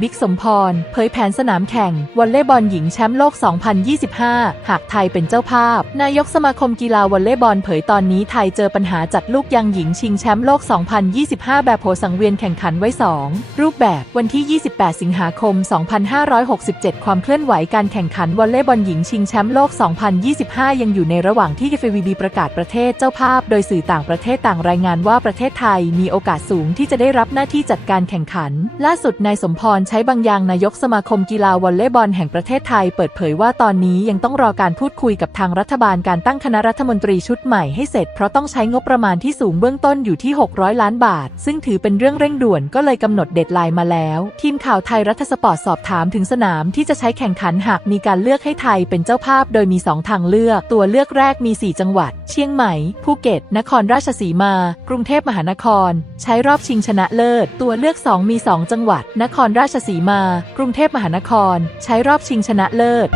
บิ๊กสมพร เผยแผนสนามแข่งวอลเลย์บอลหญิงแชมป์โลก 2025 หากไทยเป็นเจ้าภาพ นายกสมาคมกีฬาวอลเลย์บอลเผยตอนนี้ไทยเจอปัญหาจัดลูกยางหญิงชิงแชมป์โลก 2025 แบบโผสังเวียนแข่งขันไว้ 2 รูปแบบวันที่ 28 สิงหาคม 2567 ความเคลื่อนไหวการแข่งขันวอลเลย์บอลหญิงชิงแชมป์โลก 2025 ยังอยู่ในระหว่างที่ FVB ประกาศประเทศเจ้าภาพ โดยสื่อต่างประเทศต่างรายงานว่าประเทศไทยมีโอกาสสูงที่จะได้รับหน้าที่จัดการแข่งขัน ล่าสุดนายสมพรใช้บางอย่างนายกสมาคมกีฬาวอลเลย์บอลแห่งประเทศไทยเปิดเผยว่าตอนนี้ยังต้องรอการพูดคุยกับทางรัฐบาลการตั้งคณะรัฐมนตรีชุดใหม่ให้เสร็จเพราะต้องใช้งบประมาณที่สูงเบื้องต้นอยู่ที่ 600 ล้านบาท ซึ่งถือเป็นเรื่องเร่งด่วนก็เลยกำหนดเดทไลน์มาแล้ว ทีมข่าวไทยรัฐสปอร์ตสอบถามถึงสนามที่จะใช้แข่งขันหากมีการเลือกให้ไทยเป็นเจ้าภาพ โดยมี 2 ทางเลือก ตัวเลือกแรกมี 4 จังหวัด เชียงใหม่ ภูเก็ต นครราชสีมา กรุงเทพมหานคร ใช้รอบชิงชนะเลิศ ตัวเลือก 2 มี 2 จังหวัด นครราชสีมา กรุงเทพมหานคร ใช้รอบชิงชนะเลิศ